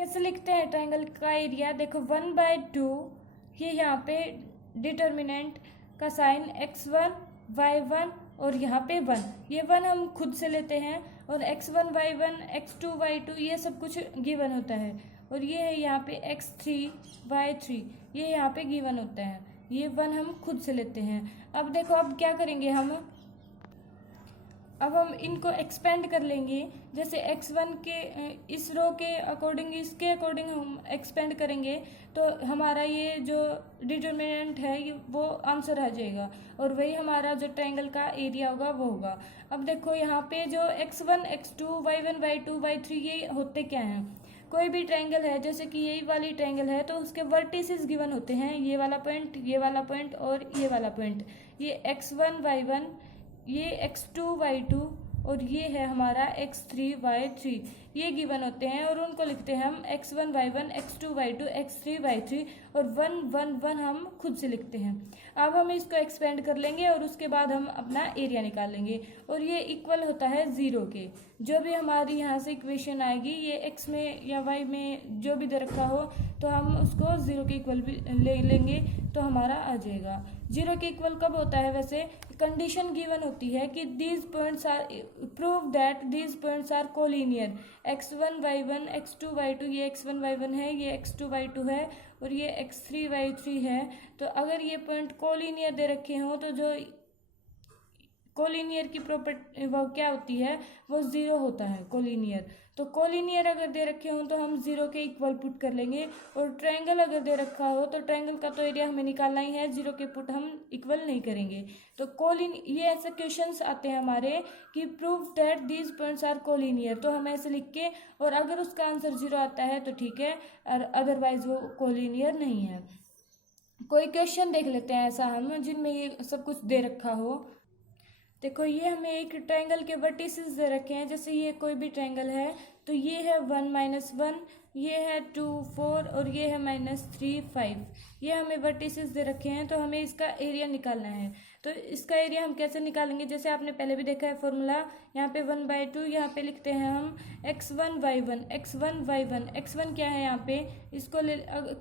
कैसे लिखते हैं ट्रायंगल का एरिया? देखो 1/2, ये यहाँ पे डिटर्मिनेंट का साइन x1 y1 और यहाँ पे 1, ये 1 हम खुद से लेते हैं और x1 y1 x2 y2 ये सब कुछ गिवन होता है और ये है यहाँ पे x3 y3 ये यहाँ पे गिवन होता है, ये 1 हम खुद से लेते हैं। अब देखो अब क्या करेंगे अब हम इनको एक्सपेंड कर लेंगे। जैसे x1 के इस रो के अकॉर्डिंग इसके अकॉर्डिंग हम एक्सपेंड करेंगे तो हमारा ये जो डिटर्मिनेंट है ये वो आंसर आ जाएगा और वही हमारा जो ट्रायंगल का एरिया होगा वो होगा। अब देखो यहाँ पे जो x1 x2 y1 y2 y3 ये होते क्या हैं? कोई भी ट्रायंगल है जैसे कि यही वाली ट्रायंगल है तो उसके वर्टिसेस गिवन होते हैं, ये वाला पॉइंट, ये वाला पॉइंट और ये वाला पॉइंट। ये x1 y1, ये x2 y2 और ये है हमारा x3 y3, ये गिवन होते हैं और उनको लिखते हैं हम x1 y1 x2 y2 x3 y3 और 1 1 1 हम खुद से लिखते हैं। अब हम इसको एक्सपेंड कर लेंगे और उसके बाद हम अपना एरिया निकाल लेंगे और ये इक्वल होता है 0 के। जो भी हमारी यहाँ से इक्वेशन आएगी ये x में या y में जो भी दे रखा हो तो हम उसको 0 के इक्वल भी ले लेंगे तो हमारा आ जाएगा। 0 के इक्वल कब होता है? वैसे कंडीशन गिवन होती है कि these points are prove that these points are collinear. x1 y1 x2 y2 ये x1 y1 है, ये x2 y2 है और ये x3 y3 है। तो अगर ये पॉइंट कोलिनियर दे रखे हों तो जो कोलिनियर की प्रॉपर्टी वो क्या होती है? वो 0 होता है कोलिनियर। तो कोलिनियर अगर दे रखे हों तो हम 0 के इक्वल पुट कर लेंगे और ट्रायंगल अगर दे रखा हो तो ट्रायंगल का तो एरिया हमें निकालना ही है, 0 के पुट हम इक्वल नहीं करेंगे। तो ये ऐसे क्वेश्चंस आते हैं हमारे कि prove that these points are collinear, तो हम ऐसे लिख के और अगर उसका आंसर 0 आता है तो ठीक है और अदरवाइज वो कोलिनियर नहीं है। कोई क्वेश्चन देख लेते हैं ऐसा हम जिनमें ये सब कुछ दे रखा हो। देखो ये हमें एक ट्रायंगल के वर्टिसेस दे रखे हैं, जैसे ये कोई भी ट्रायंगल है तो ये है 1 -1, ये है 2 4 और ये है -3 5, ये हमें वर्टिसेस दे रखे हैं तो हमें इसका एरिया निकालना है। तो इसका एरिया हम कैसे निकालेंगे? जैसे आपने पहले भी देखा है फॉर्मूला, यहाँ पे 1/2 यहाँ पे लिखते हैं हम x1 y1 x1 y1 x1 क्या है यहाँ पे, इसको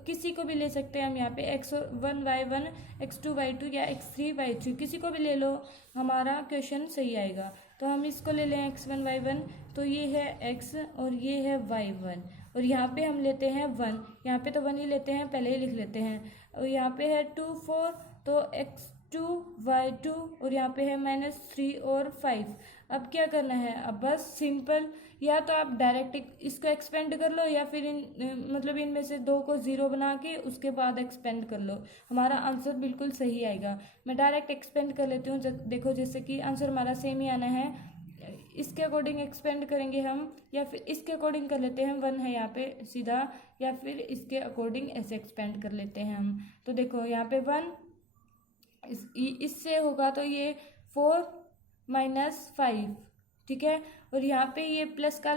किसी को भी ले सकते हैं हम यहाँ पे x1 y1 x2 y2 या x3 y3 किसी को भी ले लो, हमारा क्वेश्चन सही आएगा। तो हम इसको ले लें x1 y1, तो ये है x और ये है y1 और यहाँ पे हम लेते हैं 1, यहाँ पे तो 1 ही लेते हैं, पहले ही लिख लेते हैं। और यहाँ पे है 2 4 तो x2 y2 और यहाँ पे है -3 और 5। अब क्या करना है? अब बस सिंपल, या तो आप डायरेक्ट इसको एक्सपेंड कर लो या फिर मतलब इनमें से 2 को 0 बना के उसके बाद एक्सपेंड कर लो, हमारा आंसर बिल्कुल सही आएगा। मैं डायरेक्ट एक्सपेंड कर लेती हूँ, देखो जैसे कि आंसर हमारा सेम ही आना है, इसके अकॉर्डिंग एक्सपेंड करेंगे हम या फिर इसके अकॉर्डिंग कर लेते हैं, 1 है यहाँ पे सीधा, या फिर इसके अकॉर्डिंग ऐसे एक्सपेंड कर लेते हैं हम। तो देखो यहाँ पे 1 इससे होगा तो ये 4 -5, ठीक है। और यहाँ पे ये प्लस का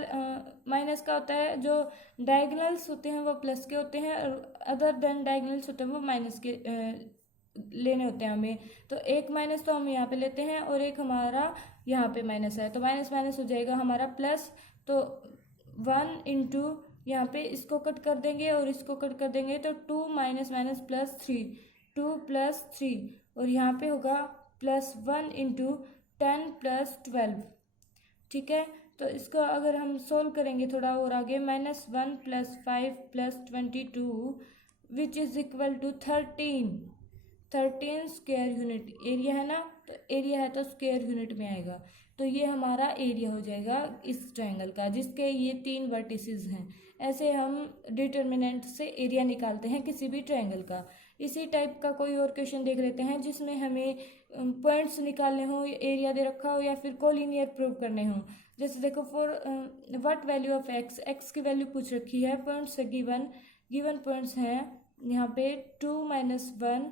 माइनस का होता है, जो डायगोनल्स होते हैं वो प्लस के होते हैं और अदर देन डायगोनल्स होते हैं वो माइनस के लेने होते हैं हमें। तो एक माइनस तो हम यहाँ पे लेते हैं और एक हमारा यहाँ पे माइनस है, तो माइनस माइनस हो जाएगा हमारा प्लस। तो 1 इंटू यहाँ पे इसको कट कर देंगे और इसको कट कर देंगे तो 2 -3 2 + 3 और यहाँ पे होगा +1 इंटू 10 + 12, ठीक है। तो इसको अगर हम सोल्व करेंगे थोड़ा और आगे, -1 + 5 + 22 which is equal to 13 square unit area है ना, तो एरिया है तो स्क्वायर यूनिट में आएगा। तो ये हमारा एरिया हो जाएगा इस ट्रायंगल का जिसके ये 3 वर्टिसेस हैं। ऐसे हम डिटर्मिनेंट से एरिया निकालते हैं किसी भी ट्रायंगल का। इसी टाइप का कोई और क्वेश्चन देख लेते हैं जिसमें हमें पॉइंट्स निकालने हो, एरिया दे रखा हो या फिर कोलिनियर प्रूव करने हो। जैसे देखो for what value of x की वैल्यू पूछ रखी है, पॉइंट्स गिवन पॉइंट्स हैं यहाँ पे 2 -1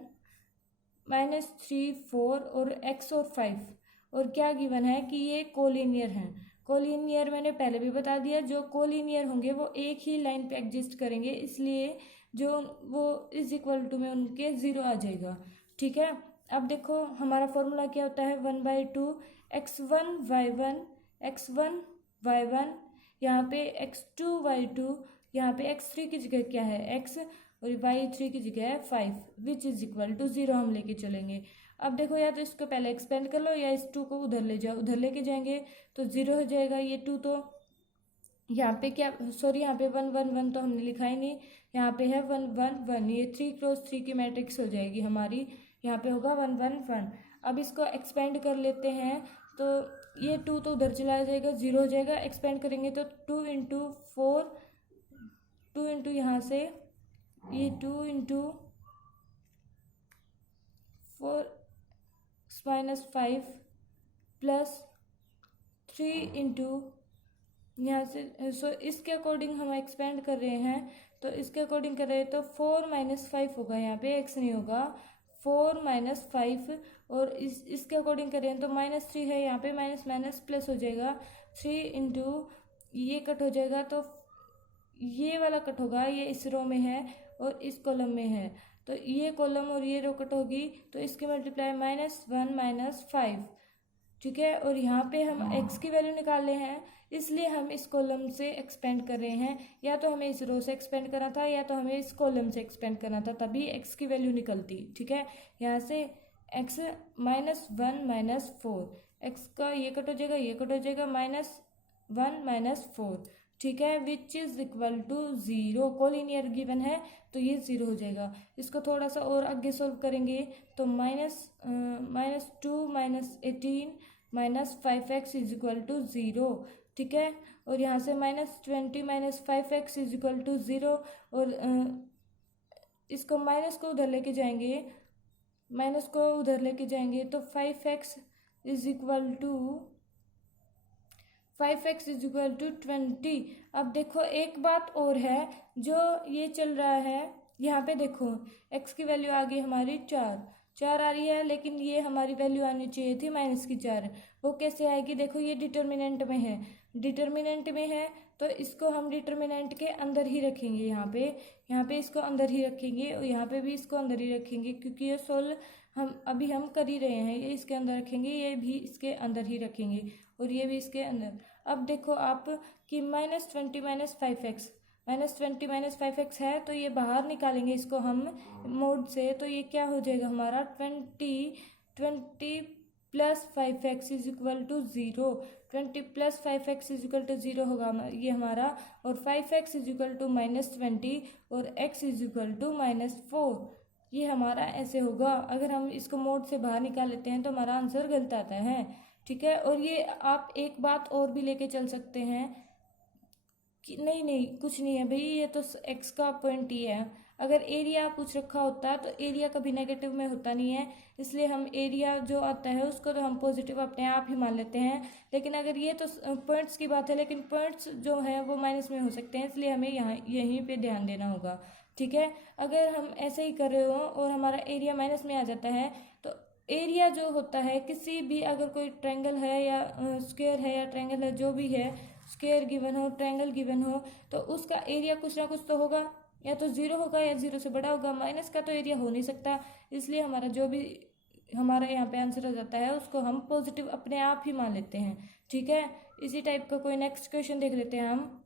-3 4 और x और 5, और क्या गिवन है कि ये कोलिनियर हैं। कोलिनियर मैंने पहले भी बता दिया, जो कोलिनियर होंगे वो एक ही लाइन पे एग्जिस्ट करेंगे, इसलिए जो वो इज इक्वल टू में उनके 0 आ जाएगा, ठीक है। अब देखो हमारा फॉर्मूला क्या होता है, 1/2 x1 y1 यहाँ पे x2 y2 यहाँ पे x3 की जगह क्या है x और y3 की जगह है 5 विच इज इक्वल टू 0 हम लेके चलेंगे। अब देखो या तो इसको पहले एक्सपेंड कर लो या इस 2 को उधर ले जाओ, उधर लेके जाएंगे तो 0 हो जाएगा ये 2। तो यहाँ पे क्या, सॉरी यहाँ पे 1 1 1 तो हमने लिखा ही नहीं, यहाँ पे है 1 1 1, ये 3 क्रॉस 3 की मैट्रिक्स हो जाएगी हमारी, यहाँ पे होगा 1 1 1। अब इसको एक्सपेंड कर लेते हैं तो ये 2 तो उधर चला जाएगा 0 हो जाएगा, एक्सपेंड करेंगे तो 2 इंटू 4, 2 इंटू यहाँ से ये 2 इंटू 4 -5 प्लस 3 इंटू यहाँ से, सो इसके अकॉर्डिंग हम एक्सपेंड कर रहे हैं, तो इसके अकॉर्डिंग कर रहे हैं तो 4 -5 होगा, यहाँ पे x नहीं होगा, 4 -5। और इसके अकॉर्डिंग कर रहे हैं तो -3 है, यहाँ पे माइनस माइनस प्लस हो जाएगा, 3 इंटू ये कट हो जाएगा तो ये वाला कट होगा, ये इस रो में है और इस कॉलम में है, तो ये कॉलम और ये रो कट होगी तो इसकी मल्टीप्लाई -1 -5, ठीक है। और यहाँ पे हम x की वैल्यू निकाले हैं, इसलिए हम इस कॉलम से एक्सपेंड कर रहे हैं, या तो हमें इस रो से एक्सपेंड करना था या तो हमें इस कॉलम से एक्सपेंड करना था, तभी x की वैल्यू निकलती, ठीक है। यहाँ से x -1 -4, x का ये कट हो जाएगा, ये कट हो जाएगा, -1 -4, ठीक है, which is equal to 0। Collinear given है तो ये 0 हो जाएगा। इसको थोड़ा सा और आगे सोल्व करेंगे तो -2 -18 -5x इज इक्वल टू 0, ठीक है। और यहाँ से -20 -5x इज इक्वल टू 0, और इसको माइनस को उधर लेके जाएंगे, माइनस को उधर लेके जाएंगे तो 5x इज इक्वल टू 20। अब देखो एक बात और है, जो ये चल रहा है यहाँ पे देखो x की वैल्यू आ गई हमारी 4 आ रही है, लेकिन ये हमारी वैल्यू आनी चाहिए थी -4। वो कैसे आएगी, देखो ये डिटर्मिनेंट में है, डिटर्मिनेंट में है तो इसको हम डिटर्मिनेंट के अंदर ही रखेंगे, यहाँ पे इसको अंदर ही रखेंगे और यहाँ पे भी इसको अंदर ही रखेंगे, क्योंकि ये सोल्व हम कर ही रहे हैं, ये इसके अंदर रखेंगे, ये भी इसके अंदर ही रखेंगे और ये भी इसके अंदर। अब देखो आप कि -20 -5x है तो ये बाहर निकालेंगे इसको हम मोड से, तो ये क्या हो जाएगा हमारा 20 plus 5x is equal to 0, 20 plus 5x is equal to 0 होगा ये हमारा, और 5x इज इक्वल टू -20 और x इज इक्वल टू -4, ये हमारा ऐसे होगा। अगर हम इसको मोड से बाहर निकाल लेते हैं तो हमारा आंसर गलत आता है, ठीक है। और ये आप एक बात और भी लेके चल सकते हैं कि नहीं कुछ नहीं है भाई, ये तो x का पॉइंट ही है। अगर एरिया पूछ रखा होता तो एरिया कभी नेगेटिव में होता नहीं है, इसलिए हम एरिया जो आता है उसको तो हम पॉजिटिव अपने आप ही मान लेते हैं। लेकिन अगर ये तो पॉइंट्स की बात है, लेकिन पॉइंट्स जो है वो माइनस में हो सकते हैं, इसलिए हमें यहाँ यहीं पे ध्यान देना होगा, ठीक है। अगर हम ऐसे ही कर रहे हो और हमारा एरिया माइनस में आ जाता है, तो एरिया जो होता है किसी भी, अगर कोई ट्रायंगल है या स्क्वायर है या ट्रायंगल है, जो भी है, स्क्वायर गिवन हो ट्रायंगल गिवन हो, तो उसका एरिया कुछ ना कुछ तो होगा, या तो 0 होगा या 0 से बड़ा होगा, माइनस का तो एरिया हो नहीं सकता। इसलिए हमारा जो भी हमारा यहाँ पे आंसर आ जाता है उसको हम पॉजिटिव अपने आप ही मान लेते हैं, ठीक है। इसी टाइप का कोई नेक्स्ट क्वेश्चन देख लेते हैं हम।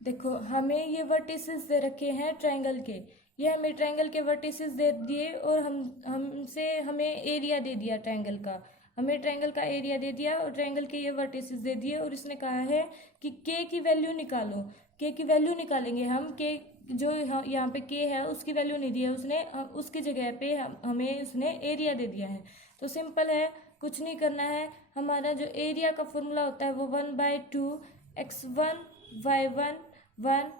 देखो हमें ये वर्टिसेस दे रखे हैं ट्रायंगल के, ये हमें ट्रायंगल के वर्टिसेस दे दिए और हमें एरिया दे दिया ट्रायंगल का, हमें ट्रायंगल का एरिया दे दिया और ट्रायंगल के ये वर्टिसेस दे दिए, और इसने कहा है कि k की वैल्यू निकालो, k की वैल्यू निकालेंगे हम। k जो यहाँ पे k है उसकी वैल्यू नहीं दी है उसने, उसकी जगह पे हमें उसने एरिया दे दिया है। तो सिंपल है, कुछ नहीं करना है, हमारा जो एरिया का फॉर्मूला होता है वो 1/2 x1 y1 1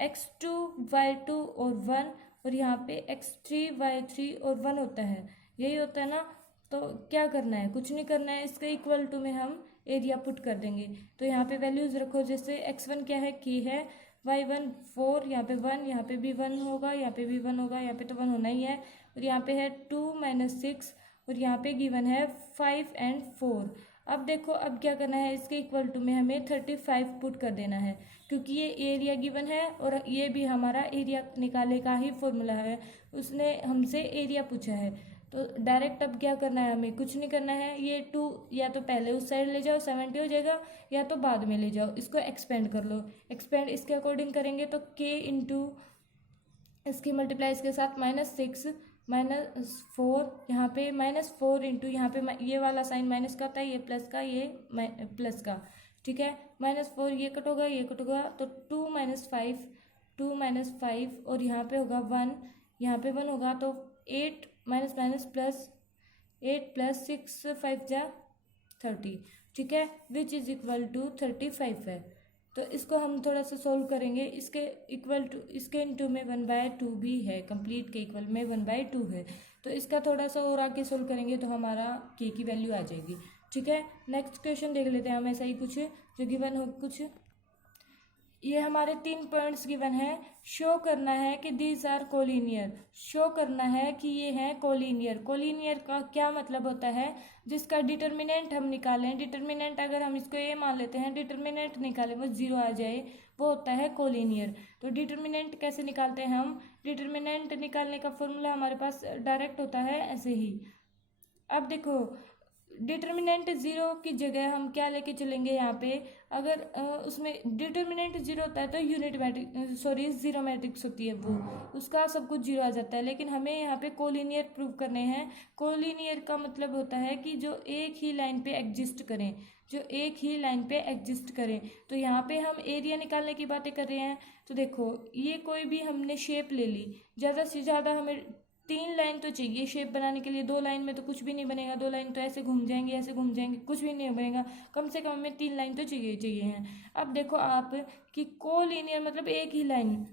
x2 y2 और 1, और यहाँ पे x3 y3 और 1 होता है, यही होता है ना। तो क्या करना है, कुछ नहीं करना है, इसके इक्वल टू में हम एरिया पुट कर देंगे। तो यहाँ पे वैल्यूज रखो, जैसे x1 क्या है, k है, y1 4, यहाँ पे 1, यहाँ पे भी 1 होगा, यहाँ पे भी 1 होगा, यहाँ पे तो 1 होना ही है, और यहाँ पे है 2 -6, और यहाँ पे गिवन है 5 और 4। अब देखो अब क्या करना है, इसके इक्वल टू में हमें 35 पुट कर देना है, क्योंकि ये एरिया गिवन है और ये भी हमारा एरिया निकालने का ही फॉर्मूला है, उसने हमसे एरिया पूछा है। तो डायरेक्ट अब क्या करना है, हमें कुछ नहीं करना है, ये 2 या तो पहले उस साइड ले जाओ 70 हो जाएगा, या तो बाद में ले जाओ, इसको एक्सपेंड कर लो। एक्सपेंड इसके अकॉर्डिंग करेंगे तो k इंटू इसकी मल्टीप्लाई इसके साथ -6 -4, यहाँ पे -4 इंटू यहाँ पे ये वाला साइन माइनस का होता है, ये प्लस का, ये प्लस का, ठीक है। -4 ये कट होगा, ये कट होगा, तो 2 - 5 और यहाँ पे होगा 1, यहाँ पे 1 होगा, तो 8 माइनस प्लस 8 + 6 5 जा 30, ठीक है, विच इज इक्वल टू 35 है। तो इसको हम थोड़ा सा सोल्व करेंगे, इसके इक्वल टू इसके इंटू में 1/2 भी है, कंप्लीट के इक्वल में 1/2 है, तो इसका थोड़ा सा और आगे सोल्व करेंगे तो हमारा k की वैल्यू आ जाएगी, ठीक है। नेक्स्ट क्वेश्चन देख लेते हैं हम, ऐसा ही कुछ जो गिवन हो कुछ। ये हमारे 3 पॉइंट्स गिवन है, शो करना है कि दीज आर कोलिनियर, शो करना है कि ये हैं कोलिनियर। कोलिनियर का क्या मतलब होता है, जिसका डिटर्मिनेंट हम निकालें, डिटर्मिनेंट अगर हम इसको ए मान लेते हैं, डिटर्मिनेंट निकालें वो 0 आ जाए, वो होता है कोलिनियर। तो डिटर्मिनेंट कैसे निकालते हैं हम, डिटर्मिनेंट निकालने का फॉर्मूला हमारे पास डायरेक्ट होता है ऐसे ही। अब देखो डिटर्मिनेंट 0 की जगह हम क्या लेके चलेंगे, यहाँ पे अगर उसमें डिटर्मिनेंट 0 होता है तो यूनिट मैट्रिक्स जीरो मैट्रिक्स होती है, वो उसका सब कुछ 0 आ जाता है। लेकिन हमें यहाँ पे कोलिनियर प्रूव करने हैं। कोलिनियर का मतलब होता है कि जो एक ही लाइन पे एग्जिस्ट करें, जो एक ही लाइन पे एग्जिस्ट करें। तो यहाँ पे हम एरिया निकालने की बातें कर रहे हैं, तो देखो ये कोई भी हमने शेप ले ली, ज़्यादा से ज़्यादा हमें 3 लाइन तो चाहिए शेप बनाने के लिए, 2 लाइन में तो कुछ भी नहीं बनेगा, 2 लाइन तो ऐसे घूम जाएंगे, ऐसे घूम जाएंगे, कुछ भी नहीं बनेगा। कम से कम हमें 3 लाइन तो चाहिए हैं। अब देखो आप कि कोलिनियर मतलब एक ही लाइन,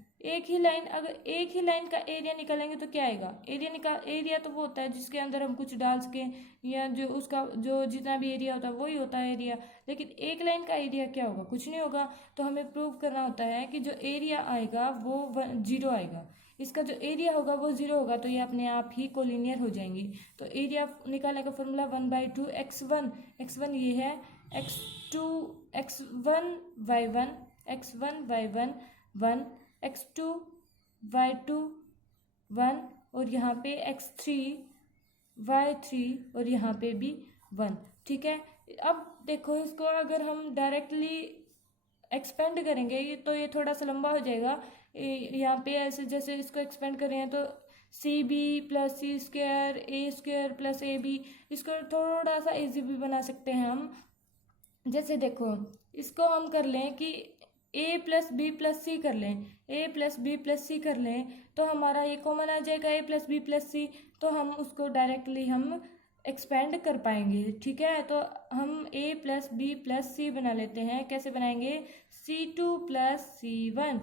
अगर एक ही लाइन का एरिया निकालेंगे तो क्या आएगा, एरिया तो वो होता है जिसके अंदर हम कुछ डाल सकें, या जो उसका जो जितना भी एरिया होता है वही होता है एरिया। लेकिन एक लाइन का एरिया क्या होगा, कुछ नहीं होगा। तो हमें प्रूव करना होता है कि जो एरिया आएगा वो 0 आएगा, इसका जो एरिया होगा वो 0 होगा, तो ये अपने आप ही कोलिनियर हो जाएंगी। तो एरिया निकालने का फॉर्मूला 1/2 x1 ये है, x2 x1 y1 1, x2 y2 1, और यहाँ पे x3 y3 और यहाँ पे भी 1, ठीक है। अब देखो इसको अगर हम डायरेक्टली एक्सपेंड करेंगे तो ये थोड़ा सा लंबा हो जाएगा। यहाँ पे ऐसे जैसे इसको एक्सपेंड कर रहे हैं तो CB + C² A² + AB, इसको थोड़ा सा इजी भी बना सकते हैं हम। जैसे देखो इसको हम कर लें कि A + B + C कर लें, A + B + C कर लें, तो हमारा ये कॉमन आ जाएगा A + B + C, तो हम उसको डायरेक्टली हम एक्सपेंड कर पाएंगे, ठीक है। तो हम A + B + C बना लेते हैं, कैसे बनाएंगे, C2 + C1,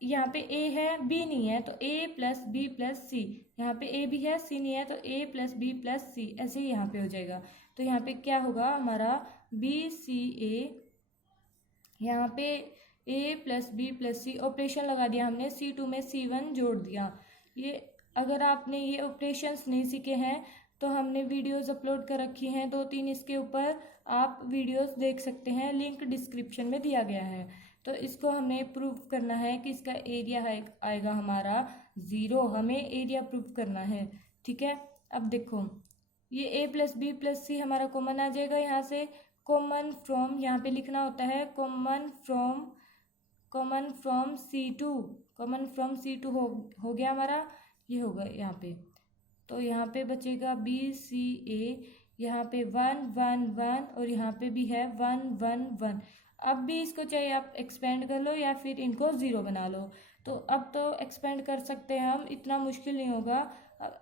यहाँ पे A है B नहीं है तो A + B + C, यहाँ पे A भी है C नहीं है तो A + B + C, ऐसे ही यहाँ पे हो जाएगा। तो यहाँ पे क्या होगा हमारा BCA, यहाँ पे A + B + C ऑपरेशन लगा दिया हमने, C2 में C1 जोड़ दिया। ये अगर आपने ये ऑपरेशंस नहीं सीखे हैं तो हमने वीडियोस अपलोड कर रखी हैं 2-3, इसके ऊपर आप वीडियोस देख सकते हैं, लिंक डिस्क्रिप्शन में दिया गया है। तो इसको हमें प्रूव करना है कि इसका एरिया आएगा हमारा 0, हमें एरिया प्रूव करना है, ठीक है। अब देखो ये A + B + C हमारा कॉमन आ जाएगा, यहाँ से कॉमन फ्रॉम यहाँ पे लिखना होता है कॉमन फ्रॉम C2 हो गया हमारा, ये होगा यहाँ पे। तो यहाँ पे बचेगा BCA, यहाँ पे 1 1 1 और यहाँ पे भी है 1 1 1। अब भी इसको चाहे आप एक्सपेंड कर लो या फिर इनको 0 बना लो। तो अब तो एक्सपेंड कर सकते हैं हम, इतना मुश्किल नहीं होगा।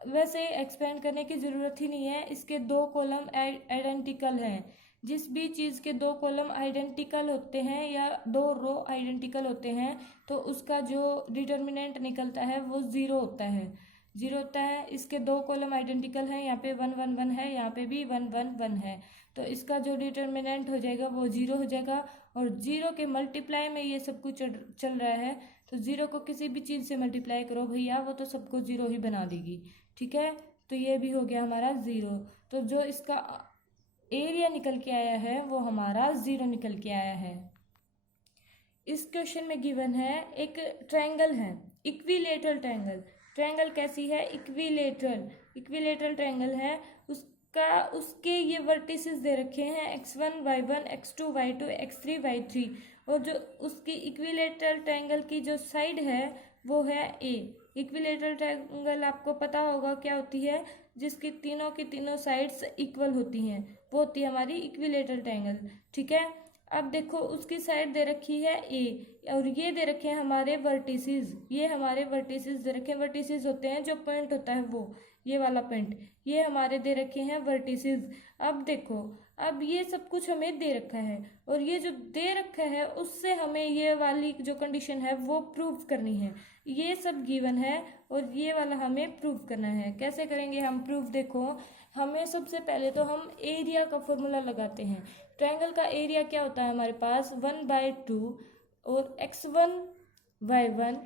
वैसे एक्सपेंड करने की ज़रूरत ही नहीं है, इसके 2 कॉलम आइडेंटिकल हैं। जिस भी चीज़ के 2 कॉलम आइडेंटिकल होते हैं या 2 रो आइडेंटिकल होते हैं तो उसका जो डिटर्मिनेंट निकलता है वो 0 होता है। इसके 2 कॉलम आइडेंटिकल हैं, यहाँ पे 1 1 1 है, यहाँ पे भी 1 1 1 है, तो इसका जो डिटर्मिनेंट हो जाएगा वो 0 हो जाएगा। और 0 के मल्टीप्लाई में ये सब कुछ चल रहा है, तो 0 को किसी भी चीज़ से मल्टीप्लाई करो भैया, वो तो सबको 0 ही बना देगी, ठीक है। तो ये भी हो गया हमारा 0। तो जो इसका एरिया निकल के आया है वो हमारा 0 निकल के आया है। इस क्वेश्चन में गिवन है एक ट्रायंगल है, इक्विलेटरल ट्रायंगल। ट्रायंगल कैसी है, इक्विलेटरल ट्रायंगल है। उसके ये वर्टिसेस दे रखे हैं x1 y1 x2 y2 x3 y3, और जो उसकी इक्विलेटरल ट्रायंगल की जो साइड है वो है A। इक्विलेटरल ट्रायंगल आपको पता होगा क्या होती है, जिसकी तीनों की तीनों साइड्स इक्वल होती हैं, वो होती है हमारी इक्विलेटरल ट्रायंगल। ठीक है, अब देखो उसकी साइड दे रखी है A, और ये दे रखे हैं हमारे वर्टिसेस, ये हमारे वर्टिसेस दे रखे हैं। वर्टिसेस होते हैं जो पॉइंट होता है वो, ये वाला पॉइंट, ये हमारे दे रखे हैं वर्टिसेस। अब देखो, अब ये सब कुछ हमें दे रखा है, और ये जो दे रखा है उससे हमें ये वाली जो कंडीशन है वो प्रूव करनी है। ये सब गिवन है और ये वाला हमें प्रूव करना है। कैसे करेंगे हम प्रूफ, देखो हमें सबसे पहले तो हम एरिया का फॉर्मूला लगाते हैं। ट्रायंगल का एरिया क्या होता है हमारे पास, 1/2 और x1 y1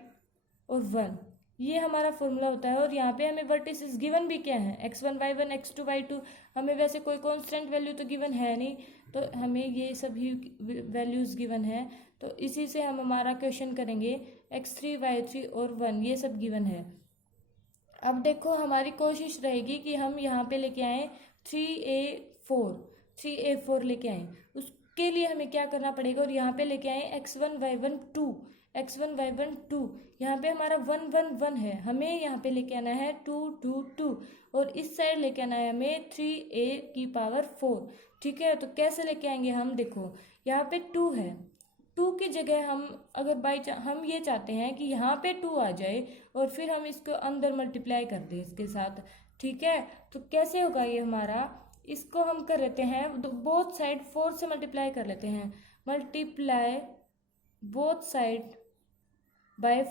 और 1, ये हमारा फॉर्मूला होता है। और यहाँ पे हमें वर्टिसेस गिवन भी क्या है, x1 y1 x2 y2, हमें वैसे कोई कांस्टेंट वैल्यू तो गिवन है नहीं, तो हमें ये सभी वैल्यूज गिवन है, तो इसी से हम हमारा क्वेश्चन करेंगे। x3 y3 और 1 ये सब गिवन है। अब देखो हमारी कोशिश रहेगी कि हम यहाँ पे लेके आए 3a4 लेके आए। उसके लिए हमें क्या करना पड़ेगा, और यहाँ पे लेके आए x1 y1 2, यहाँ पे हमारा 1 1 1 है, हमें यहाँ पे लेके आना है 2 2 2, और इस साइड लेके आना है हमें 3a4। ठीक है, तो कैसे लेके आएंगे हम, देखो यहाँ पे 2 है, 2 की जगह हम अगर हम ये चाहते हैं कि यहाँ पे 2 आ जाए और फिर हम इसको अंदर मल्टीप्लाई कर दें इसके साथ। ठीक है, तो कैसे होगा ये हमारा, इसको हम कर लेते हैं बोथ साइड 4 से मल्टीप्लाई कर लेते हैं, मल्टीप्लाई बोथ साइड बाय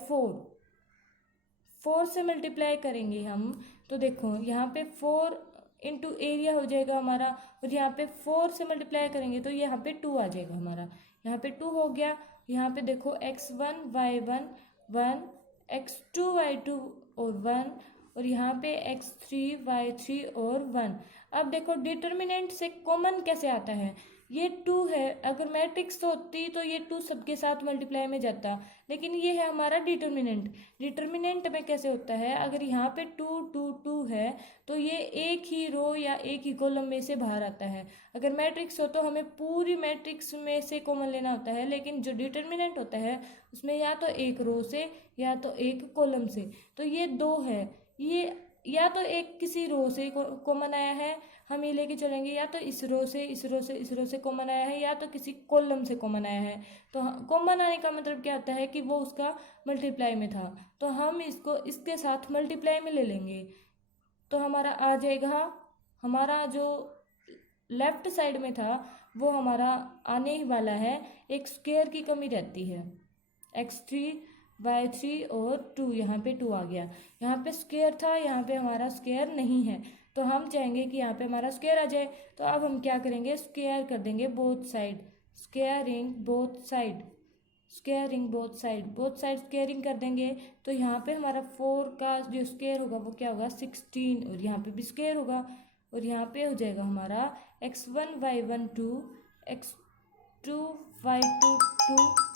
4 से मल्टीप्लाई करेंगे हम, तो देखो यहाँ पे 4 इंटू एरिया हो जाएगा हमारा, और यहाँ पे 4 से मल्टीप्लाई करेंगे तो यहाँ पे 2 आ जाएगा हमारा, यहाँ पे 2 हो गया। यहाँ पे देखो x1 y1 1, x2 y2 और 1, और यहाँ पे x3 y3 और 1। अब देखो डिटर्मिनेंट से कॉमन कैसे आता है, ये 2 है, अगर मैट्रिक्स होती तो ये 2 सबके साथ मल्टीप्लाई में जाता, लेकिन ये है हमारा डिटर्मिनेंट में कैसे होता है, अगर यहाँ पे 2 2 2 है तो ये एक ही रो या एक ही कॉलम में से बाहर आता है। अगर मैट्रिक्स हो तो हमें पूरी मैट्रिक्स में से कॉमन लेना होता है, लेकिन जो डिटर्मिनेंट होता है उसमें या तो एक रो से या तो एक कॉलम से, तो ये 2 है, ये या तो एक किसी रो से कॉमन आया है, हम ये लेके चलेंगे, या तो इस रो से कॉमन आया है, या तो किसी कॉलम से कॉमन आया है। तो कॉमन आने का मतलब क्या होता है कि वो उसका मल्टीप्लाई में था, तो हम इसको इसके साथ मल्टीप्लाई में ले लेंगे, तो हमारा आ जाएगा, हमारा जो लेफ्ट साइड में था वो हमारा आने ही वाला है, एक स्क्वायर की कमी रहती है, x3 y3 और 2, यहाँ पे 2 आ गया, यहाँ पे स्क्वायर था, यहाँ पे हमारा स्क्वायर नहीं है, तो हम चाहेंगे कि यहाँ पे हमारा स्क्वायर आ जाए। तो अब हम क्या करेंगे, स्क्वायर कर देंगे both side, squaring both side squaring कर देंगे। तो यहाँ पे हमारा 4 का जो स्क्वायर होगा वो क्या होगा 16, और यहाँ पे भी स्क्वायर होगा, और यहाँ पे हो जाएगा हमारा x1 y1 2, x2 y2 2